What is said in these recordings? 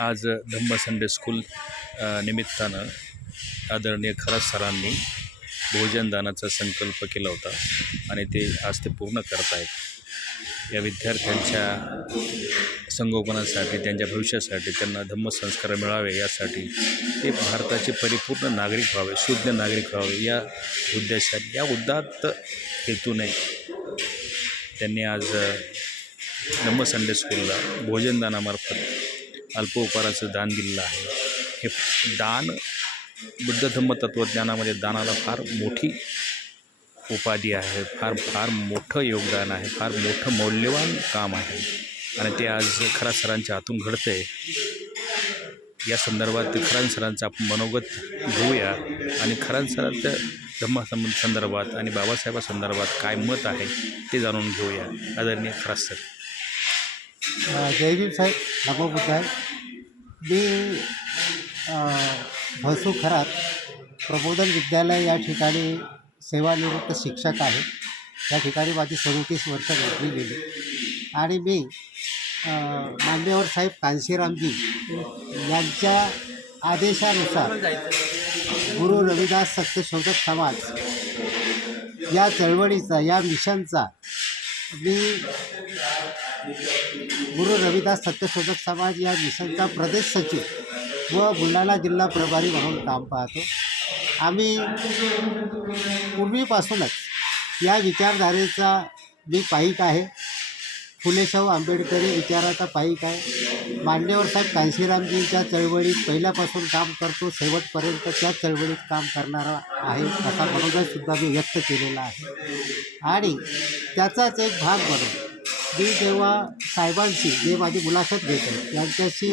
आज धम्म Sunday school निमित्तानं आदरणीय खरात सरांनी भोजनदानाचा संकल्प केला होता आणि ते आज ते पूर्ण करत आहेत। या विद्यार्थ्यांच्या संगोपनासाठी, त्यांच्या भविष्यासाठी, त्यांना धम्मसंस्कार मिळावे यासाठी ते भारताचे परिपूर्ण नागरिक व्हावे, शुद्ध नागरिक व्हावे या उद्देशाने, या उदात्त हेतूने त्यांनी आज धम्म संडे स्कूलला भोजनदानामार्फत अल्पोपहाराचं दान दिलेलं आहे। हे दान बुद्ध धम्म तत्त्वज्ञानामध्ये दानाला फार मोठी उपाधी आहे, फार मोठं योगदान आहे, फार मोठं मौल्यवान काम आहे आणि ते आज खरात सरांच्या हातून घडतं आहे। या संदर्भात खरात सरांचं आपण मनोगत घेऊया आणि खरात सरांच्या धम्मासंदर्भात आणि बाबासाहेबांसंदर्भात काय मत आहे ते जाणून घेऊया। आदरणीय खरात सर। जय भीम साहेब, नमो बुद्धाय। मी भसू खरात प्रबोधन विद्यालय या ठिकाणी सेवानिवृत्त शिक्षक आहे। या ठिकाणी माझी 37 वर्ष नोकरी गेली आणि मी मान्यवर साहेब कांशीरामजी यांच्या आदेशानुसार गुरु रविदास सत्यशोधक समाज या चळवळीचा, या मिशनचा मी गुरु रविदास सत्यशोधक समाज या मिशनचा प्रदेश सचिव व बुलढाणा जिल्हा प्रभारी म्हणून काम पाहतो। आम्ही पूर्वीपासूनच या विचारधारेचा मी पाईक आहे, फुलेशाहू आंबेडकरी विचाराचा पाईक आहे। मान्यवर साहेब कांशीरामजींच्या चळवळीत पहिल्यापासून काम करतो, शेवटपर्यंत त्या चळवळीत काम करणारा आहे असा मनोगतसुद्धा मी व्यक्त केलेला आहे। आणि त्याचाच एक भाग म्हणून मी जेव्हा साहेबांशी, जे माझी मुलाखत घेते, यांच्याशी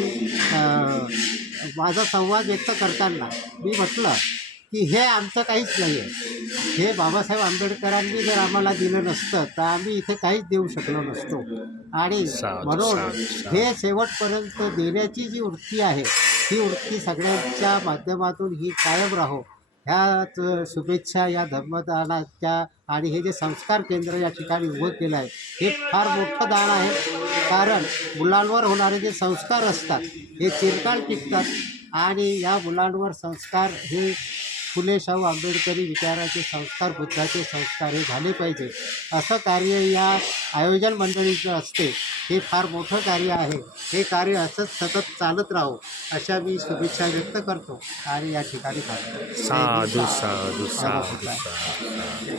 माझा संवाद व्यक्त करताना मी म्हटलं की हे आमचं काहीच नाही आहे, हे बाबासाहेब आंबेडकरांनी जर आम्हाला दिलं नसतं तर आम्ही इथे काहीच देऊ शकलो नसतो आणि म्हणून हे शेवटपर्यंत देण्याची जी वृत्ती आहे ही वृत्ती सगळ्यांच्या माध्यमातून ही कायम राहो, ह्याच शुभेच्छा या धर्मदानाच्या। आणि हे जे संस्कार केंद्र या ठिकाणी उभं केलं आहे हे फार मोठं दान आहे, कारण मुलांवर होणारे जे संस्कार असतात हे चिरकाल टिकतात आणि या मुलांवर संस्कार हे फुलेशाहू आंबेडकरी विचाराचे संस्कार, बुद्धाचे संस्कार हे झाले पाहिजे असं कार्य या आयोजन मंडळीचं असते। हे फार मोठं कार्य आहे, हे कार्य असंच सतत चालत राहो अशा मी शुभेच्छा व्यक्त करतो आणि या ठिकाणी थांबतो। साधू साधू साधू साधू।